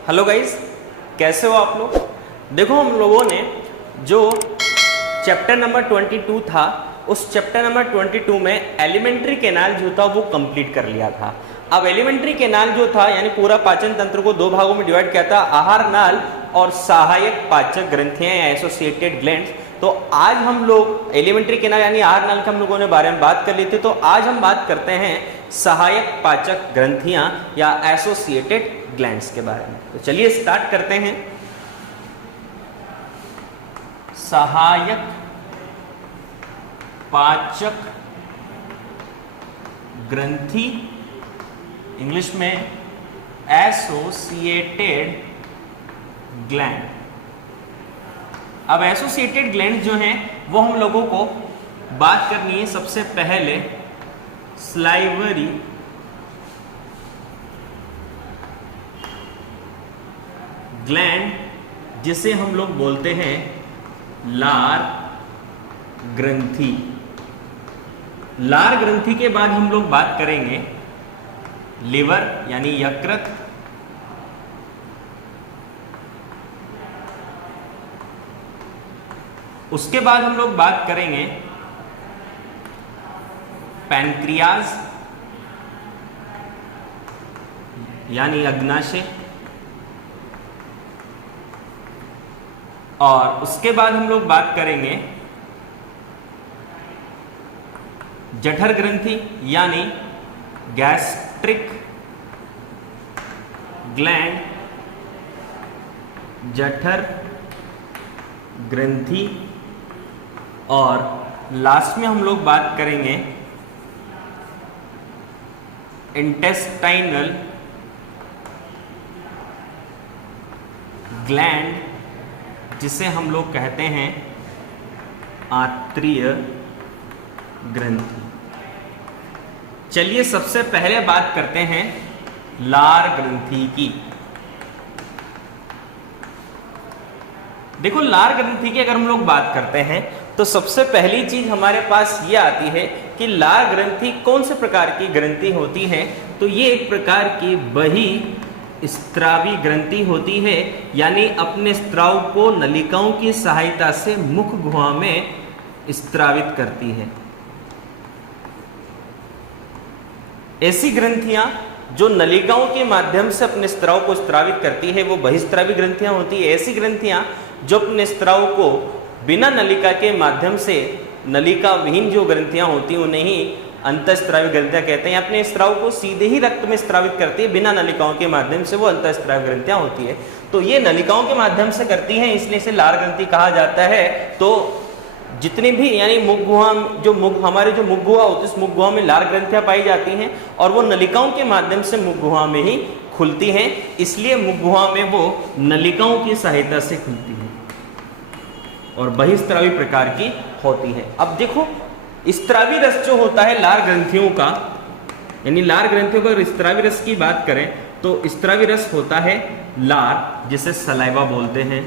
Hello guys, कैसे हो आप लोग। देखो, हम लोगों ने जो चैप्टर नंबर 22 था, उस चैप्टर नंबर 22 में एलिमेंट्री कैनाल जो था वो कंप्लीट कर लिया था। अब एलिमेंट्री कैनाल जो था यानी पूरा पाचन तंत्र को दो भागों में डिवाइड किया था, आहार नाल और सहायक पाचक ग्रंथियां या एसोसिएटेड ग्लैंड्स। तो आज हम लोग एलिमेंट्री कैनाल यानी आहार नाल के हम लोगों ने बारे में बात कर ली थी, तो आज हम बात करते हैं सहायक पाचक ग्रंथियां या एसोसिएटेड ग्लैंड्स के बारे में। तो चलिए स्टार्ट करते हैं। सहायक पाचक ग्रंथि, इंग्लिश में एसोसिएटेड ग्लैंड। अब एसोसिएटेड ग्लैंड जो हैं वो हम लोगों को बात करनी है सबसे पहले सलाइवरी ग्लैंड, जिसे हम लोग बोलते हैं लार ग्रंथि। लार ग्रंथि के बाद हम लोग बात करेंगे लिवर यानी यकृत, उसके बाद हम लोग बात करेंगे पैनक्रियाज यानी अग्नाशय, और उसके बाद हम लोग बात करेंगे जठर ग्रंथि यानी गैस्ट्रिक ग्लैंड, जठर ग्रंथि, और लास्ट में हम लोग बात करेंगे इंटेस्टाइनल ग्लैंड, जिसे हम लोग कहते हैं आंत्रीय ग्रंथि। चलिए सबसे पहले बात करते हैं लार ग्रंथि की। देखो, लार ग्रंथि की अगर हम लोग बात करते हैं तो सबसे पहली चीज हमारे पास ये आती है कि लार ग्रंथि कौन से प्रकार की ग्रंथि होती है। तो ये एक प्रकार की बही स्त्रावी ग्रंथि होती है, यानी अपने स्त्राव को नलिकाओं की सहायता से मुख गुहा में स्त्रावित करती है। ऐसी ग्रंथियां जो नलिकाओं के माध्यम से अपने स्त्राव को स्त्रावित करती है वो बहिस्त्रावी ग्रंथियां होती है। ऐसी ग्रंथियां जो अपने स्त्राव को बिना नलिका के माध्यम से, नलिका विहीन जो ग्रंथियां होती हैं उन्हें ही अंतःस्त्रावी ग्रंथियां कहते हैं। अपने स्त्राव को सीधे ही रक्त में स्त्रावित करती है, बिना नलिकाओं के माध्यम से वो अंतःस्त्रावी ग्रंथियां होती है। तो ये नलिकाओं के माध्यम से करती हैं, इसलिए इसे लार ग्रंथि कहा जाता है। तो जितनी भी यानी मुख गुहा, हमारे जो मुख गुहा होती है, उस मुख गुहा में लार ग्रंथियां पाई जाती हैं और वो नलिकाओं के माध्यम से मुख गुहा में ही खुलती हैं, इसलिए मुख गुहा में वो नलिकाओं की सहायता से खुलती है और बहिस्त्रावी प्रकार की होती है। अब देखो, स्त्रावी रस जो होता है लार ग्रंथियों का, यानी लार ग्रंथियों का स्त्रावी रस की बात करें तो स्त्रावी रस होता है लार, जिसे सलाइवा बोलते हैं।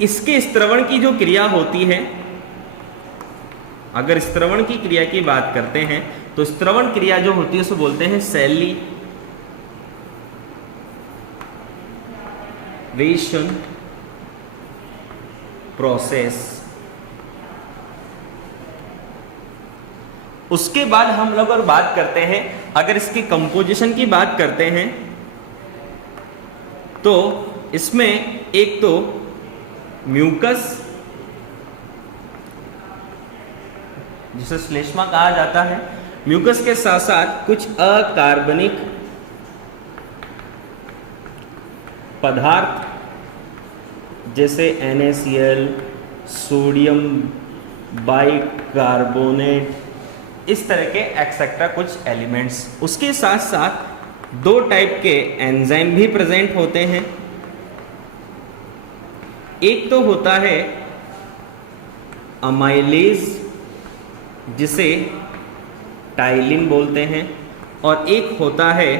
इसके स्त्रवण की जो क्रिया होती है, अगर स्त्रवण की क्रिया की बात करते हैं तो स्त्रवण क्रिया जो होती है उसे बोलते हैं सैली रेशन प्रोसेस। उसके बाद हम लोग और बात करते हैं, अगर इसकी कंपोजिशन की बात करते हैं तो इसमें एक तो म्यूकस, जिसे श्लेष्मा कहा जाता है, म्यूकस के साथ साथ कुछ अकार्बनिक पदार्थ जैसे NaCl, सोडियम बाइकार्बोनेट, इस तरह के एक्सेट्रा कुछ एलिमेंट्स। उसके साथ साथ दो टाइप के एंजाइम भी प्रेजेंट होते हैं। एक तो होता है अमाइलेज, जिसे टाइलिन बोलते हैं, और एक होता है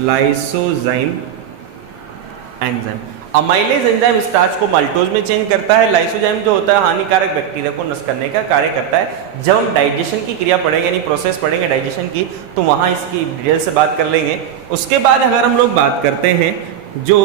lysozyme enzyme. Amylase enzyme starch को माल्टोज में चेंज करता है। लाइसोजाइम जो होता है हानिकारक बैक्टीरिया को नष्ट करने का कार्य करता है। जब हम डाइजेशन की क्रिया पढ़ेंगे यानी प्रोसेस पढ़ेंगे डाइजेशन की, तो वहां इसकी डिटेल से बात कर लेंगे। उसके बाद अगर हम लोग बात करते हैं, जो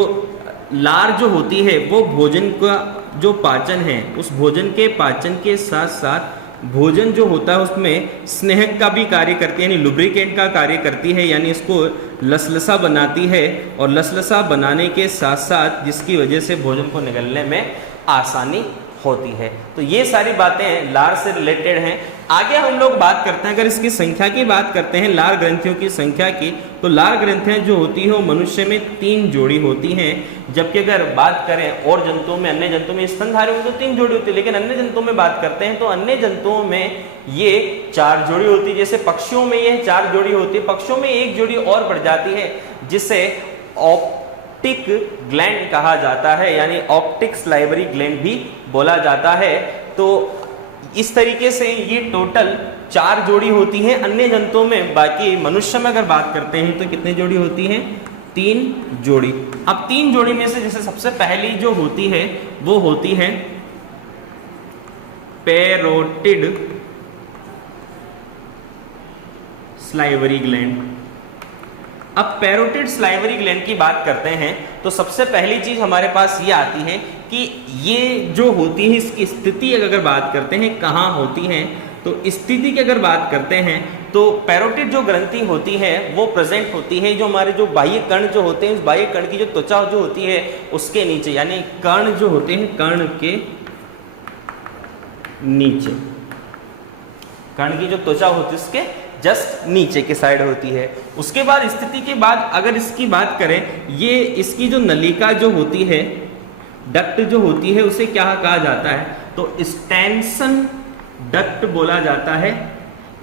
लार जो होती है वो भोजन का जो पाचन है, उस भोजन के पाचन के साथ साथ भोजन जो होता है उसमें स्नेहक का भी कार्य करती है, यानी लुब्रिकेंट का कार्य करती है, यानी इसको लसलसा बनाती है। और लसलसा बनाने के साथ साथ जिसकी वजह से भोजन को निगलने में आसानी होती है। तो ये सारी बातें लार से रिलेटेड हैं। आगे हम लोग बात करते हैं, अगर इसकी संख्या की बात करते हैं, लार ग्रंथियों की संख्या की, तो लार ग्रंथियां जो होती है वो मनुष्य में 3 जोड़ी होती हैं। जबकि अगर बात करें और जंतुओं में, अन्य जंतुओं में, स्तनधारियों में तो 3 जोड़ी होती है, लेकिन अन्य जंतुओं में बात करते हैं तो अन्य जंतुओं में ये 4 जोड़ी होती है। जैसे पक्षियों में ये 4 जोड़ी होती है, पक्षियों में 1 जोड़ी और बढ़ जाती है जिसे ऑप्टिक ग्लैंड कहा जाता है, यानी ऑप्टिक सलाइवरी ग्लैंड भी बोला जाता है। तो इस तरीके से ये टोटल 4 जोड़ी होती है अन्य जंतुओं में। बाकी मनुष्य में अगर बात करते हैं तो कितनी जोड़ी होती है? 3 जोड़ी। अब 3 जोड़ी में से जैसे सबसे पहली जो होती है वो होती है पैरोटिड स्लाइवरी ग्लैंड। अब पैरोटिड स्लाइवरी ग्लैंड की बात करते हैं तो सबसे पहली चीज हमारे पास ये आती है कि ये जो होती है इसकी स्थिति अगर बात करते हैं कहाँ होती है, तो स्थिति की अगर बात करते हैं तो पैरोटिड जो ग्रंथि होती है वो प्रेजेंट होती है जो हमारे जो बाह्य कर्ण जो होते हैं, उस बाह्य कर्ण की जो त्वचा जो होती है उसके नीचे, यानी कर्ण जो होते हैं कर्ण के नीचे, कर्ण की जो त्वचा होती है उसके जस्ट नीचे के साइड होती है। उसके बाद स्थिति के बाद अगर इसकी बात करें, ये इसकी जो नलिका जो होती है, डक्ट जो होती है, उसे क्या कहा जाता है? तो स्टेंसन डक्ट बोला जाता है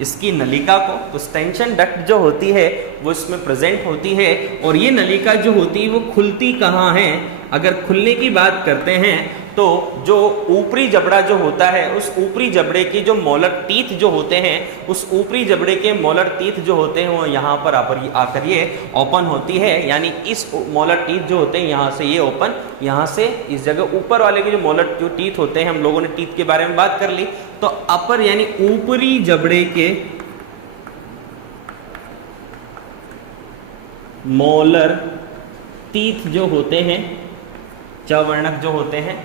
इसकी नलिका को। तो स्टेंशन डक्ट जो होती है वो इसमें प्रेजेंट होती है। और ये नलिका जो होती है वो खुलती कहाँ है? अगर खुलने की बात करते हैं तो जो ऊपरी जबड़ा जो होता है, उस ऊपरी जबड़े की जो मोलर टीथ जो होते हैं, उस ऊपरी जबड़े के मोलर टीथ जो होते हैं वो यहाँ पर आकर ये ओपन होती है। यानी इस मोलर टीथ जो होते हैं यहाँ से ये ओपन, यहाँ से इस जगह ऊपर वाले के जो मोलर जो टीथ होते हैं, हम लोगों ने टीथ के बारे में बात कर ली, तो अपर यानी ऊपरी जबड़े के मोलर टीथ जो होते हैं, चवर्णक जो होते हैं,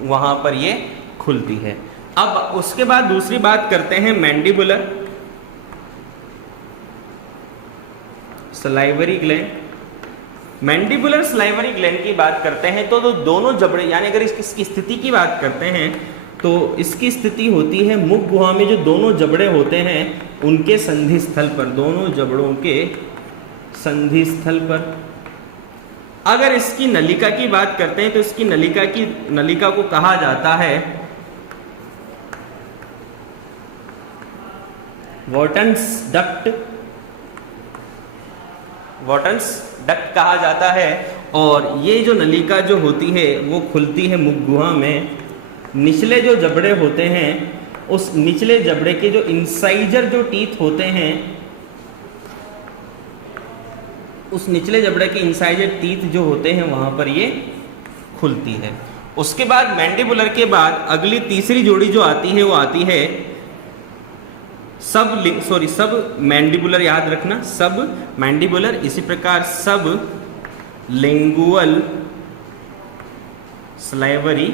वहां पर ये खुलती है। अब उसके बाद दूसरी बात करते हैं mandibular salivary gland. Mandibular salivary gland की बात करते हैं तो दोनों जबड़े, यानी अगर इसकी स्थिति की बात करते हैं तो इसकी स्थिति होती है मुख गुहा में जो दोनों जबड़े होते हैं उनके संधि स्थल पर, दोनों जबड़ों के संधि स्थल पर। अगर इसकी नलिका की बात करते हैं तो इसकी नलिका को कहा जाता है वॉटन्स डक्ट, वॉटन्स डक्ट कहा जाता है। और ये जो नलिका जो होती है वो खुलती है मुख गुहा में। निचले जो जबड़े होते हैं, उस निचले जबड़े के जो इंसाइजर जो टीथ होते हैं, उस निचले जबड़े के इंसाइजर टीथ जो होते हैं वहां पर ये खुलती है। उसके बाद मैंडिबुलर के बाद अगली तीसरी जोड़ी जो आती है वो आती है सब मैंडिबुलर, याद रखना सब मैंडिबुलर। इसी प्रकार सब लिंगुअल स्लाइवरी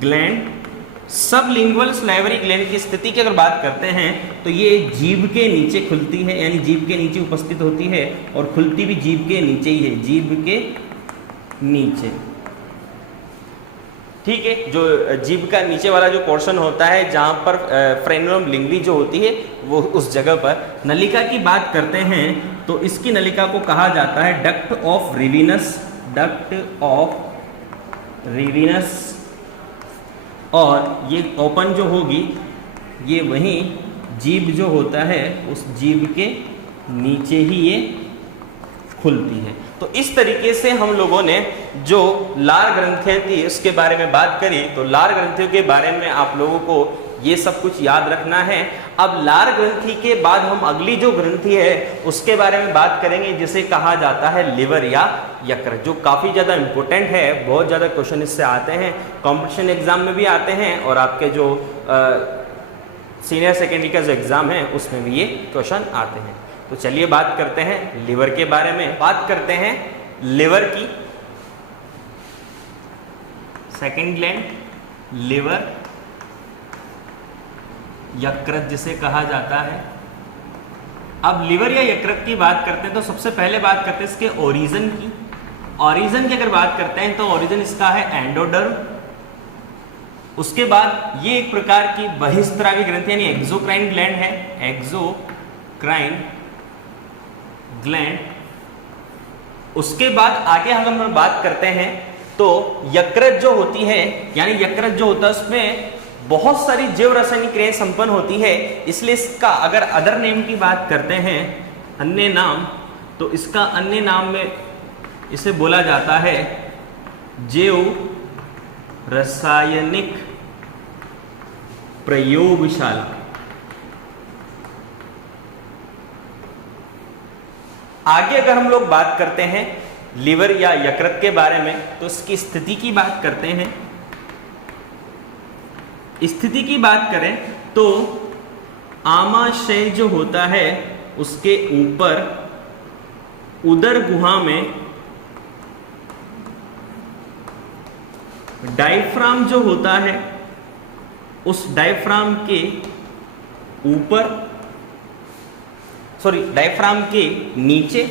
ग्लैंड। सब लिंगुअल स्लाइवरी ग्लैंड की स्थिति की अगर बात करते हैं तो ये जीभ के नीचे खुलती है, यानी जीभ के नीचे उपस्थित होती है और खुलती भी जीभ के नीचे ही है, जीभ के नीचे। ठीक है, जो जीभ का नीचे वाला जो पोर्शन होता है जहां पर फ्रेनुलम लिंगवी जो होती है वो उस जगह पर। नलिका की बात करते हैं तो इसकी नलिका को कहा जाता है duct of Rivinus, duct of Rivinus. और ये ओपन जो होगी ये वहीं जीभ जो होता है उस जीभ के नीचे ही ये खुलती है। तो इस तरीके से हम लोगों ने जो लार ग्रंथियां थी उसके बारे में बात करी। तो लार ग्रंथियों के बारे में आप लोगों को ये सब कुछ याद रखना है। अब लार ग्रंथि के बाद हम अगली जो ग्रंथि है उसके बारे में बात करेंगे, जिसे कहा जाता है लिवर या यकृत, जो काफी ज्यादा इंपॉर्टेंट है। बहुत ज्यादा क्वेश्चन इससे आते हैं, कंपटीशन एग्जाम में भी आते हैं और आपके जो सीनियर सेकेंडरी का जो एग्जाम है उसमें भी ये क्वेश्चन आते हैं। तो चलिए बात करते हैं लिवर के बारे में। बात करते हैं लिवर की। सेकंड ग्लैंड, लिवर, यकृत जिसे कहा जाता है। अब लिवर या यकृत की बात करते हैं तो सबसे पहले बात करते हैं इसके ओरिजिन की। ओरिजिन की अगर बात करते हैं तो ओरिजिन इसका है एंडोडर्म। उसके बाद ये एक प्रकार की बहिस्त्रावी ग्रंथि यानी एक्सोक्राइन ग्लैंड है, एक्सोक्राइन ग्लैंड। उसके बाद आगे हम बात करते हैं तो यकृत जो होती है, यानी यकृत जो होता है उसमें बहुत सारी जैव रासायनिक क्रियाएं संपन्न होती है, इसलिए इसका अगर अदर नेम की बात करते हैं, अन्य नाम, तो इसका अन्य नाम में इसे बोला जाता है जैव रासायनिक प्रयोगशाला। आगे अगर हम लोग बात करते हैं लिवर या यकृत के बारे में तो इसकी स्थिति की बात करते हैं। स्थिति की बात करें तो आमाशय जो होता है उसके ऊपर उदर गुहा में डायफ्राम जो होता है, उस डायफ्राम के ऊपर, सॉरी डायफ्राम के नीचे,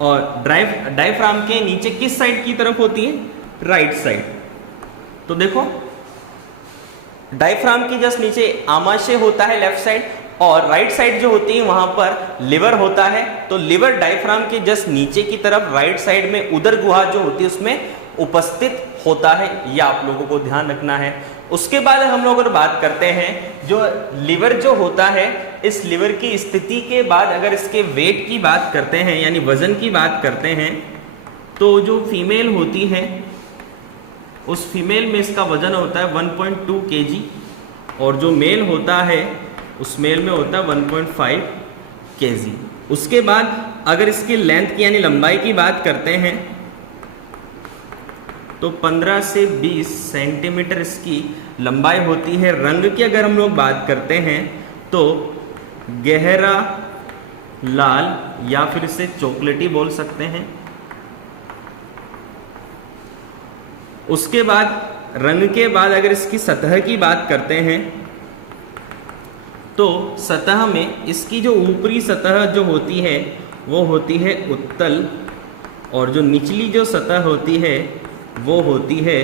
और डायफ्राम के नीचे किस साइड की तरफ होती है? Right side. तो देखो डायफ्राम के जस्ट नीचे आमाशय होता है लेफ्ट साइड, और राइट साइड जो होती है वहां पर लिवर होता है। तो लिवर डायफ्राम के जस्ट नीचे की तरफ राइट साइड में उदर गुहा जो होती है उसमें उपस्थित होता है, यह आप लोगों को ध्यान रखना है। उसके बाद हम लोग अगर बात करते हैं जो लिवर जो होता है, इस लिवर की स्थिति के बाद अगर इसके वेट की बात करते हैं यानी वजन की बात करते हैं, तो जो फीमेल होती है उस फीमेल में इसका वजन होता है 1.2 kg, और जो मेल होता है उस मेल में होता है 1.5 kg। उसके बाद अगर इसकी लेंथ की यानी लंबाई की बात करते हैं तो 15 से 20 सेंटीमीटर इसकी लंबाई होती है। रंग की अगर हम लोग बात करते हैं तो गहरा लाल या फिर इसे चॉकलेटी बोल सकते हैं। उसके बाद रंग के बाद अगर इसकी सतह की बात करते हैं तो सतह में इसकी जो ऊपरी सतह जो होती है वो होती है उत्तल, और जो निचली जो सतह होती है वो होती है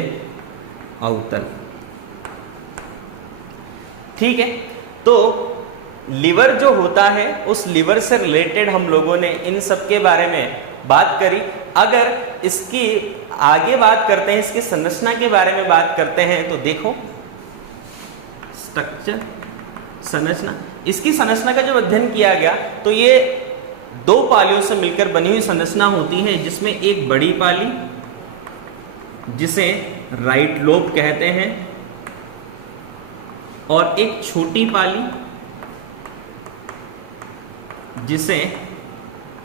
अवतल। ठीक है, तो लिवर जो होता है उस लिवर से रिलेटेड हम लोगों ने इन सब के बारे में बात करी। अगर इसकी आगे बात करते हैं, इसकी संरचना के बारे में बात करते हैं, तो देखो स्ट्रक्चर, संरचना। इसकी संरचना का जब अध्ययन किया गया तो ये दो पालियों से मिलकर बनी हुई संरचना होती है, जिसमें एक बड़ी पाली जिसे राइट लोब कहते हैं और एक छोटी पाली जिसे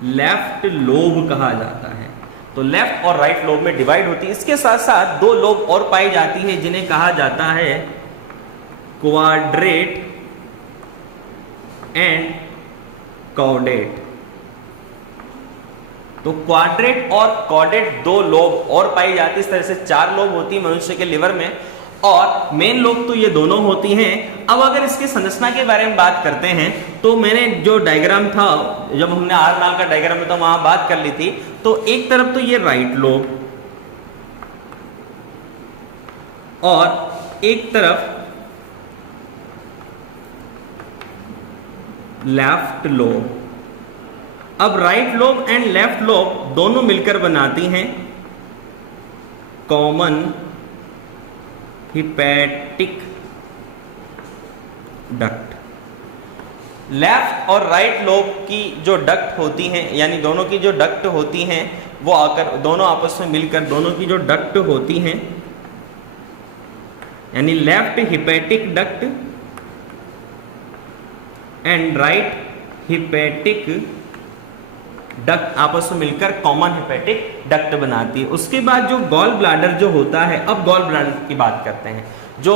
लेफ्ट लोब कहा जाता है। तो लेफ्ट और राइट लोब में डिवाइड होती है। इसके साथ साथ दो लोब और पाई जाती है जिन्हें कहा जाता है क्वाड्रेट एंड कॉर्डेट। तो क्वाड्रेट और कॉर्डेट दो लोब और पाई जाती है। इस तरह से 4 लोब होती है मनुष्य के लिवर में, और मेन लोब तो ये दोनों होती हैं। अब अगर इसकी संरचना के बारे में बात करते हैं तो मैंने जो डायग्राम था, जब हमने आर नाल का डायग्राम में तो वहां बात कर ली थी, तो एक तरफ तो ये राइट लोब और एक तरफ लेफ्ट लोब। अब right lobe and left lobe दोनों मिलकर बनाती हैं कॉमन हिपैटिक डक्ट। लेफ्ट और राइट लोब की जो डक्ट होती हैं, यानी दोनों की जो डक्ट होती हैं वो आकर दोनों आपस में मिलकर दोनों की जो डक्ट होती हैं यानी left hepatic duct and right hepatic duct आपस में मिलकर कॉमन हिपैटिक डक्ट बनाती है। उसके बाद जो गॉल ब्लैडर जो होता है, अब गॉल ब्लैडर की बात करते हैं। जो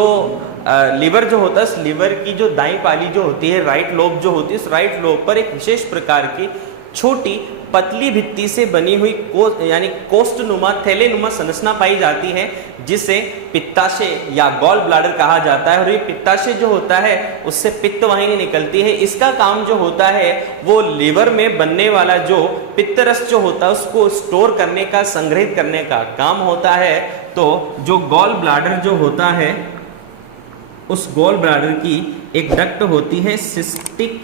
लीवर जो होता है, लीवर की जो दाईं पाली जो होती है, राइट लोब जो होती है, इस राइट लोब पर एक विशेष प्रकार की छोटी पतली भित्ति से बनी हुई यानी कोष्ठनुमा थैलेनुमा संरचना पाई जाती है, जिसे पित्ताशय या गॉल ब्लैडर कहा जाता है। और ये पित्ताशय जो होता है उससे पित्त वाहिनी निकलती है। इसका काम जो होता है वो लीवर में बनने वाला जो पित्तरस जो होता है उसको स्टोर करने का, संग्रहित करने का काम होता है। तो जो गॉल ब्लैडर जो होता है, उस गॉल ब्लैडर की एक डक्ट होती है सिस्टिक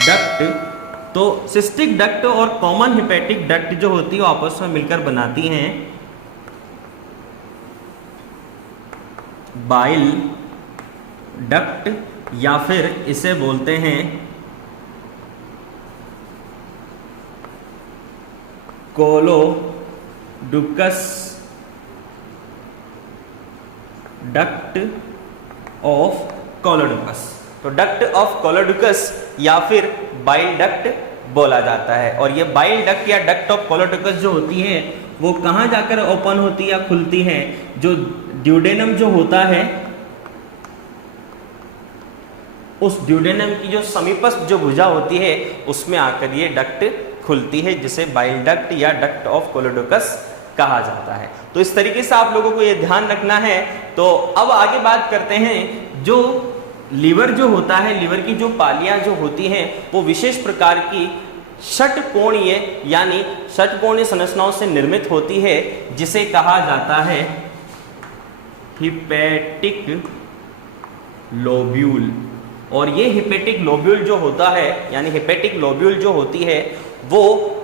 डक्ट। तो सिस्टिक डक्ट और कॉमन हिपैटिक डक्ट जो होती है आपस में मिलकर बनाती हैं बाइल डक्ट, या फिर इसे बोलते हैं कोलोडुकस डक्ट ऑफ कोलोडुकस। तो डक्ट ऑफ कोलोडुकस या फिर बाइल डक्ट बोला जाता है। और ये बाइल डक्ट या डक्ट ऑफ कोलोडुकस जो होती है वो कहाँ जाकर ओपन होती है या खुलती है? जो ड्यूडेनम जो होता है, उस ड्यूडेनम की जो समीपस्थ जो भुजा होती है उसमें आकर ये डक्ट खुलती है, जिसे बाइल डक्ट या डक्ट ऑफ कोलोडुकस कहा जाता है। तो इस तरीके से आप लोगों को ये ध्यान रखना है। तो अब आगे बात करते हैं, जो लीवर जो होता है, लीवर की जो पालियां जो होती हैं वो विशेष प्रकार की षटकोणीय यानी षटकोणीय संरचनाओं से निर्मित होती है, जिसे कहा जाता है हिपैटिक लोब्यूल। और ये हिपैटिक लोब्यूल जो होता है यानी हिपैटिक लोब्यूल जो होती है वो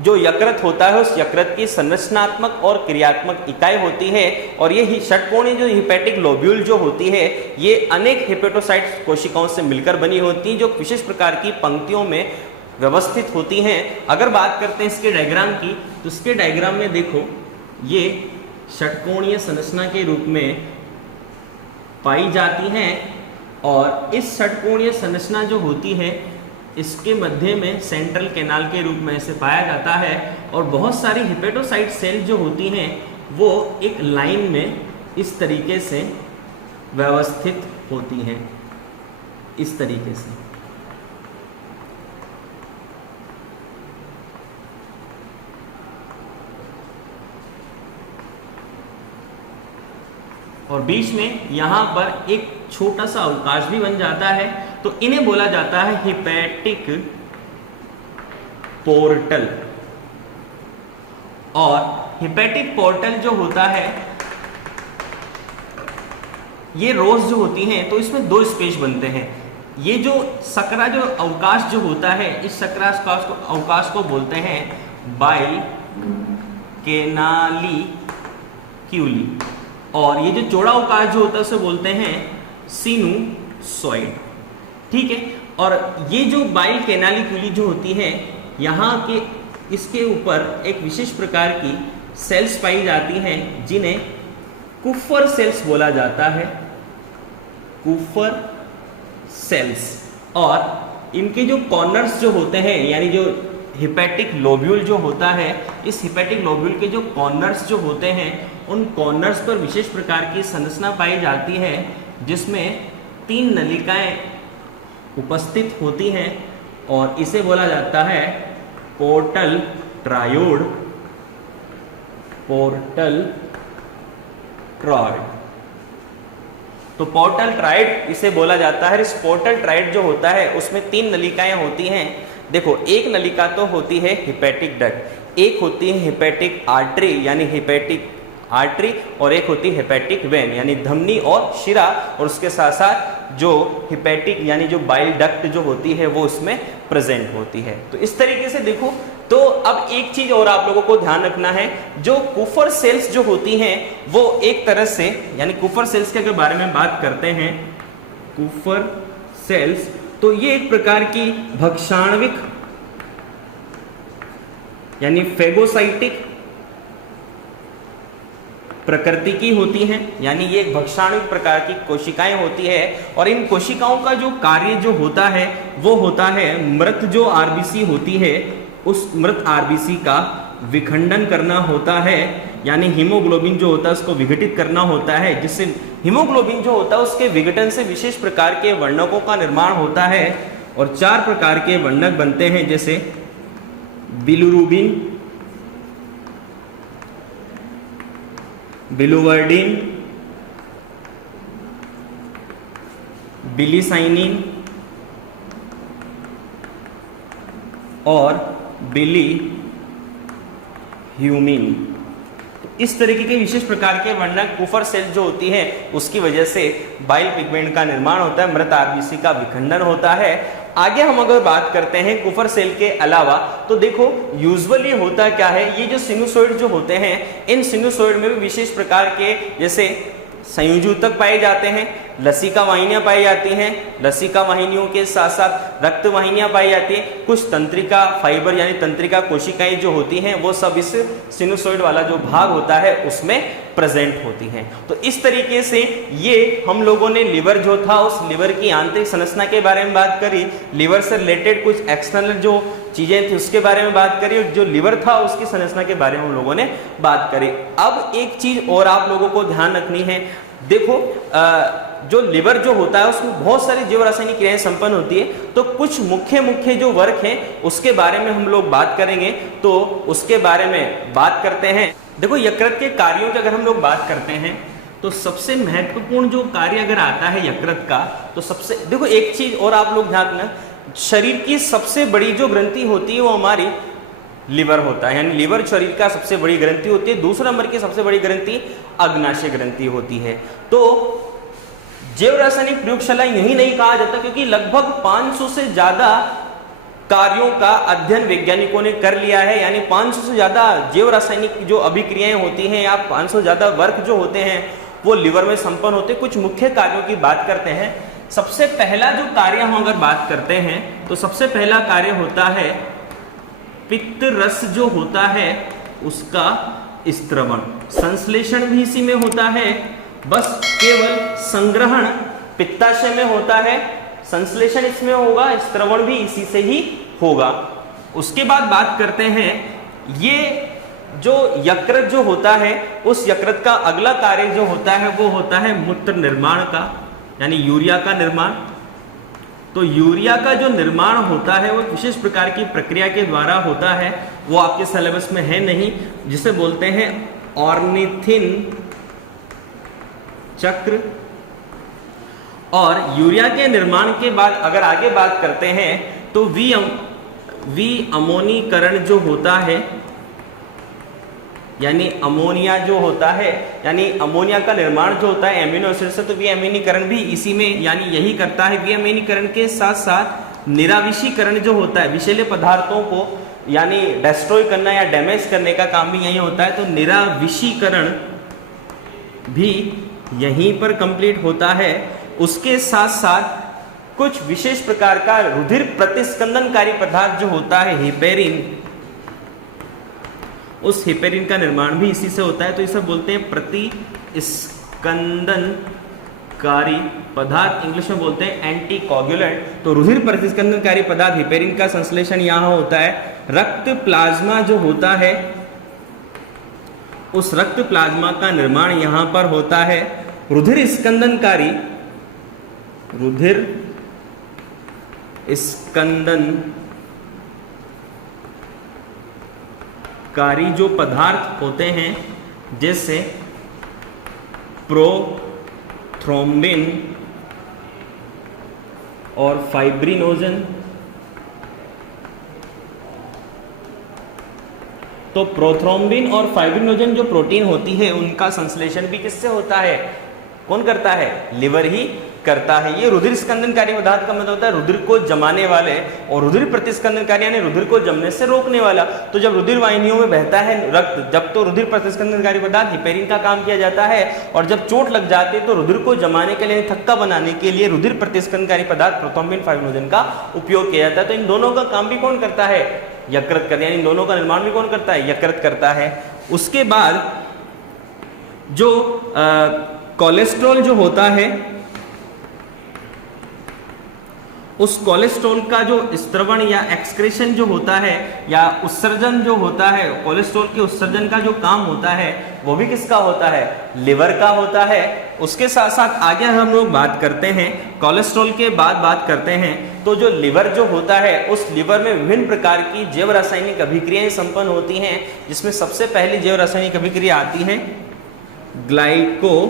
जो यकृत होता है उस यकृत की संरचनात्मक और क्रियात्मक इकाई होती है। और ये षटकोणीय जो हिपैटिक लोब्यूल जो होती है ये अनेक हिपेटोसाइट कोशिकाओं से मिलकर बनी होती है, जो विशेष प्रकार की पंक्तियों में व्यवस्थित होती हैं। अगर बात करते हैं इसके डायग्राम की, तो इसके डायग्राम में देखो ये षटकोणीय संरचना के रूप में पाई जाती हैं। और इस षटकोणीय संरचना जो होती है इसके मध्य में सेंट्रल कैनाल के रूप में इसे पाया जाता है। और बहुत सारी हिपेटोसाइट सेल जो होती हैं वो एक लाइन में इस तरीके से व्यवस्थित होती हैं, इस तरीके से। और बीच में यहाँ पर एक छोटा सा अवकाश भी बन जाता है, तो इन्हें बोला जाता है हिपैटिक पोर्टल। और हिपैटिक पोर्टल जो होता है, ये रोज जो होती हैं तो इसमें दो स्पेस बनते हैं। ये जो सकरा जो अवकाश जो होता है, इस सकरा अवकाश को बोलते हैं बाइल कैनालिक्यूली। और ये जो चौड़ा अवकाश जो होता है उसे बोलते हैं सिनुसॉइड। ठीक है। और ये जो बाइल कैनालिक्यूली जो होती है, यहाँ के इसके ऊपर एक विशेष प्रकार की सेल्स पाई जाती हैं जिन्हें कुफर सेल्स बोला जाता है, कुफर सेल्स। और इनके जो कॉर्नर्स जो होते हैं यानी जो हिपैटिक लोब्यूल जो होता है, इस हिपैटिक लोब्यूल के जो कॉर्नर्स जो होते हैं उन कॉर्नर्स पर विशेष प्रकार की संरचना पाई जाती है, जिसमें 3 नलिकाएं उपस्थित होती हैं। और इसे बोला जाता है पोर्टल ट्रायोड, पोर्टल ट्रायोड। तो पोर्टल ट्रायोड इसे बोला जाता है। इस पोर्टल ट्रायोड जो होता है उसमें 3 नलिकाएं होती हैं। देखो, एक नलिका तो होती है हिपैटिक डक्ट, एक होती है हिपैटिक आर्टरी यानी हिपैटिक आर्टरी, और एक होती है हिपैटिक वेन यानी धमनी और शिरा। और उसके साथ साथ जो हिपैटिक यानी जो बाइल डक्ट जो होती है वो इसमें प्रेजेंट होती है। तो इस तरीके से देखो। तो अब एक चीज और आप लोगों को ध्यान रखना है, जो कुफर सेल्स जो होती हैं वो एक तरह से यानी कुफर सेल्स के अगर बारे में बात करते हैं, कुफर सेल्स, तो ये एक प्रकार की भक्षाणविक यानी फेगोसाइटिक प्रकृति की होती हैं, यानी ये एक भक्षाणु प्रकार की कोशिकाएं होती है। और इन कोशिकाओं का जो कार्य जो होता है वो होता है मृत जो आरबीसी होती है उस मृत आरबीसी का विखंडन करना होता है, यानी हीमोग्लोबिन जो होता है उसको विघटित करना होता है, जिससे हीमोग्लोबिन जो होता है उसके विघटन से विशेष प्रकार के वर्णकों का निर्माण होता है। और 4 प्रकार के वर्णक बनते हैं, जैसे बिलिरुबिन, बिलिवर्डिन, बिलिसाइनिन और बिलिह्यूमिन। इस तरीके के विशेष प्रकार के वर्णक कुफर सेल जो होती है उसकी वजह से बाइल पिगमेंट का निर्माण होता है, मृत आरबीसी का विखंडन होता है। आगे हम अगर बात करते हैं कुफर सेल के अलावा, तो देखो यूजुअली होता क्या है, ये जो सिनुसोइड जो होते हैं इन सिनुसोइड में भी विशेष प्रकार के जैसे संयोजी ऊतक पाए जाते हैं, लसिका वाहिनियां पाई जाती हैं, लसिका वाहिनियों के साथ साथ रक्त वाहिनियां पाई जाती हैं, कुछ तंत्रिका फाइबर यानी तंत्रिका कोशिकाएं जो होती हैं वो सब इस सिनुसोइड वाला जो भाग होता है उसमें प्रेजेंट होती हैं। तो इस तरीके से ये हम लोगों ने लिवर जो था उस लिवर की आंतरिक संरचना के बारे में बात करी, लिवर से रिलेटेड कुछ एक्सटर्नल जो चीजें थी उसके बारे में बात करी, और जो लिवर था उसकी संरचना के बारे में हम लोगों ने बात करी। अब एक चीज और आप लोगों को ध्यान रखनी है, देखो जो लिवर जो होता है उसमें बहुत सारी जैव रासायनिक क्रियाएं संपन्न होती है, तो कुछ मुख्य जो वर्क हैं उसके बारे में हम लोग बात करेंगे। तो उसके बारे में बात करते हैं। देखो यकृत के कार्यों की अगर हम लोग बात करते हैं तो सबसे महत्वपूर्ण जो कार्य अगर आता है यकृत का, तो सबसे देखो एक चीज और आप लोग ध्यान रखना, शरीर की सबसे बड़ी जो ग्रंथि होती है वो हमारी लिवर होता है, यानी लिवर शरीर का सबसे बड़ी ग्रंथि होती है। दूसरा नंबर की सबसे बड़ी ग्रंथि अग्नाशय ग्रंथि होती है। तो जैव रासायनिक प्रयोगशाला यही नहीं कहा जाता, क्योंकि लगभग 500 से ज्यादा कार्यों का अध्ययन वैज्ञानिकों ने कर लिया है, यानी 500 से ज्यादा जैव रासायनिक जो अभिक्रियाएं होती हैं या 500 ज्यादा वर्क जो होते हैं वो लिवर में संपन्न होते हैं। कुछ मुख्य कार्यों की बात करते हैं। सबसे पहला जो कार्य हम अगर बात करते हैं तो सबसे पहला कार्य होता है पित्त रस जो होता है उसका स्त्रवण, संश्लेषण भी इसी में होता है, बस केवल संग्रहण पित्ताशय में होता है, संश्लेषण इसमें होगा, स्त्रवण भी इसी से ही होगा। उसके बाद बात करते हैं ये जो यकृत जो होता है उस यकृत का अगला कार्य जो होता है वो होता है मूत्र निर्माण का, यानी यूरिया का निर्माण। तो यूरिया का जो निर्माण होता है वो विशेष प्रकार की प्रक्रिया के द्वारा होता है, वो आपके सिलेबस में है नहीं, जिसे बोलते हैं ऑर्निथिन चक्र। और यूरिया के निर्माण के बाद अगर आगे बात करते हैं तो विअमोनीकरण जो होता है, यानी अमोनिया जो होता है, यानी अमोनिया का निर्माण जो होता है एमिनो एसिड से, तो विअमीनीकरण भी इसी में यानी यही करता है। विअमीनीकरण के साथ साथ निराविशीकरण जो होता है, विषैले पदार्थों को यानी डिस्ट्रॉय करना या डैमेज करने का काम भी यही होता है, तो निराविशीकरण भी यहीं पर कंप्लीट होता है। उसके साथ साथ कुछ विशेष प्रकार का रुधिर प्रतिस्कंदनकारी पदार्थ जो होता है हेपेरिन, उस हेपेरिन का निर्माण भी इसी से होता है, तो इसे बोलते हैं प्रतिस्कंदनकारी पदार्थ, इंग्लिश में बोलते हैं एंटीकोगुलेंट। तो रुधिर प्रतिस्कंदनकारी पदार्थ हेपेरिन का संश्लेषण यहाँ होता है। रक्त प्लाज्मा जो होता है उस रक्त प्लाज्मा का निर्माण यहाँ पर होता है। रुधिर स्कंदनकारी जो पदार्थ होते हैं जैसे प्रोथ्रोम्बिन और फाइब्रिनोजन, तो प्रोथ्रोम्बिन और फाइब्रिनोजन जो प्रोटीन होती है उनका संश्लेषण भी किससे होता है, कौन करता है, लिवर ही करता है। ये रुधिर स्कंदनकारी पदार्थ का मतलब होता है रुधिर को जमाने वाले, और रुधिर प्रतिस्कंदनकारी यानी रुधिर को जमने से रोकने वाला। तो जब रुधिर वाहिनियों में बहता है रक्त, जब तो रुधिर प्रतिस्कंदनकारी पदार्थ हेपेरिन का काम किया जाता है, और जब चोट लग जाती है तो रुधिर को जमाने के लिए, थक्का बनाने के लिए रुधिर प्रतिस्कंदनकारी पदार्थ प्रोथ्रोम्बिन फाइब्रिनोजन का उपयोग किया जाता है। तो इन दोनों का काम भी कौन करता है, यकृत करता है, यानी इन दोनों का निर्माण भी कौन करता है, यकृत करता है। उसके बाद जो कोलेस्ट्रॉल जो होता है, उस कोलेस्ट्रॉल का जो स्त्रवण या एक्सक्रीशन जो होता है या उत्सर्जन जो होता है, कोलेस्ट्रॉल के उत्सर्जन का जो काम होता है वो भी किसका होता है, लिवर का होता है। उसके साथ साथ आगे हम लोग बात करते हैं, कोलेस्ट्रॉल के बाद बात करते हैं तो जो लिवर जो होता है उस लिवर में विभिन्न प्रकार की जैव रासायनिक अभिक्रियाएं संपन्न होती हैं, जिसमें सबसे पहली जैव रासायनिक अभिक्रिया आती है ग्लाइकोलाइसिस।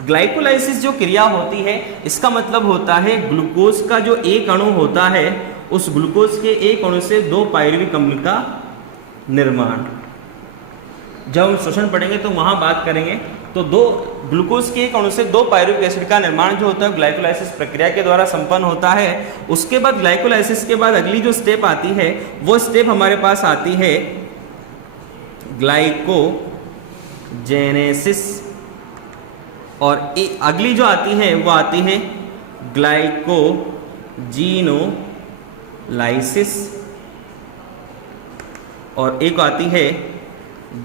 ग्लाइकोलाइसिस जो क्रिया होती है इसका मतलब होता है ग्लूकोज का जो एक अणु होता है उस ग्लूकोज के एक अणु से 2 पायरुविक अम्ल का निर्माण। जब हम शोषण पढ़ेंगे तो वहां बात करेंगे। तो 2 ग्लूकोज के एक अणु से 2 पायरुविक एसिड का निर्माण जो होता है ग्लाइकोलाइसिस प्रक्रिया के द्वारा संपन्न होता है। उसके बाद ग्लाइकोलाइसिस के बाद अगली जो स्टेप आती है वो स्टेप हमारे पास आती है ग्लाइकोजेनेसिस, और अगली जो आती है वो आती है ग्लाइकोजीनोलाइसिस, और एक आती है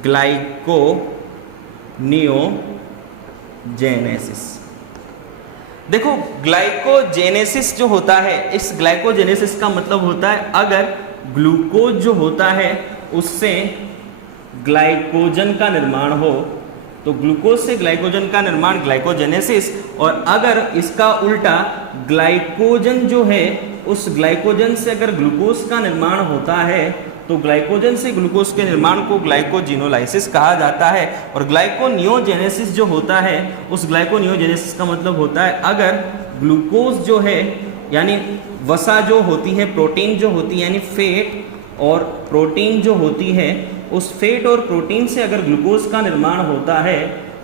ग्लाइकोनियोजेनेसिस। देखो ग्लाइकोजेनेसिस जो होता है, इस ग्लाइकोजेनेसिस का मतलब होता है अगर ग्लूकोज जो होता है उससे ग्लाइकोजन का निर्माण हो तो ग्लूकोज से ग्लाइकोजन का निर्माण ग्लाइकोजेनेसिस, और अगर इसका उल्टा ग्लाइकोजन जो है उस ग्लाइकोजन से अगर ग्लूकोज का निर्माण होता है तो ग्लाइकोजन से ग्लूकोज के निर्माण को ग्लाइकोजिनोलाइसिस कहा जाता है। और ग्लाइकोनियोजेनेसिस जो होता है उस ग्लाइकोनियोजेनेसिस का मतलब होता है अगर ग्लूकोज जो है यानी वसा जो होती है, प्रोटीन जो होती है यानी फैट और प्रोटीन जो होती है, उस फैट और प्रोटीन से अगर ग्लूकोज का निर्माण होता है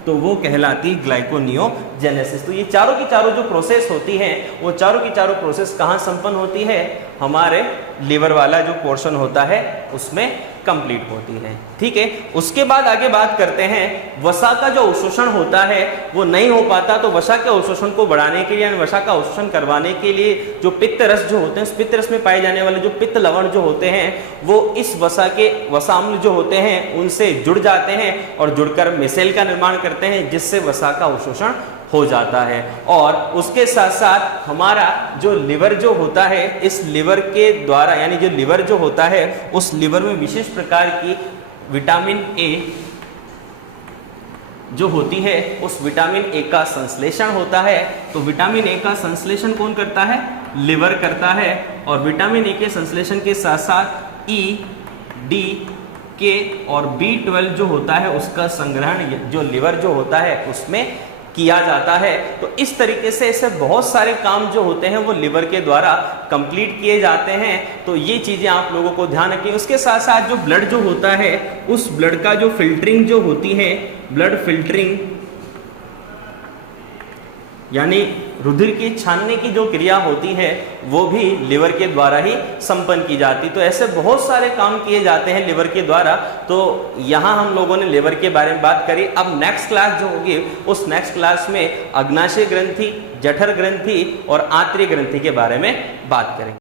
तो वो कहलाती ग्लाइकोनियोजेनेसिस। तो ये चारों की चारों जो प्रोसेस होती है वो चारों की चारों प्रोसेस कहाँ संपन्न होती है, हमारे लिवर वाला जो पोर्शन होता है उसमें कंप्लीट होती है। ठीक है, उसके बाद आगे बात करते हैं वसा का जो अवशोषण होता है वो नहीं हो पाता, तो वसा के अवशोषण को बढ़ाने के लिए यानी वसा का अवशोषण करवाने के लिए जो पित्त रस जो होते हैं, उस पित्त रस में पाए जाने वाले जो पित्त लवण जो होते हैं वो इस वसा के वसाम्ल जो होते हैं उनसे जुड़ जाते हैं और जुड़कर मिसेल का निर्माण करते हैं, जिससे वसा का अवशोषण हो जाता है। और उसके साथ साथ हमारा जो लिवर जो होता है, इस लिवर के द्वारा यानी जो लिवर जो होता है उस लिवर में विशेष प्रकार की विटामिन ए जो होती है उस विटामिन ए का संश्लेषण होता है। तो विटामिन ए का संश्लेषण कौन करता है, लिवर करता है। और विटामिन ए के संश्लेषण के साथ साथ ई, डी, के और B12 जो होता है उसका संग्रहण जो लिवर जो होता है उसमें किया जाता है। तो इस तरीके से ऐसे बहुत सारे काम जो होते हैं वो लिवर के द्वारा कंप्लीट किए जाते हैं। तो ये चीजें आप लोगों को ध्यान रखें। उसके साथ साथ जो ब्लड जो होता है उस ब्लड का जो फिल्टरिंग जो होती है, ब्लड फिल्टरिंग यानी रुधिर की छानने की जो क्रिया होती है वो भी लिवर के द्वारा ही संपन्न की जाती। तो ऐसे बहुत सारे काम किए जाते हैं लिवर के द्वारा। तो यहाँ हम लोगों ने लिवर के बारे में बात करी। अब नेक्स्ट क्लास जो होगी उस नेक्स्ट क्लास में अग्नाशय ग्रंथि, जठर ग्रंथि और आंतरिक ग्रंथि के बारे में बात करेंगे।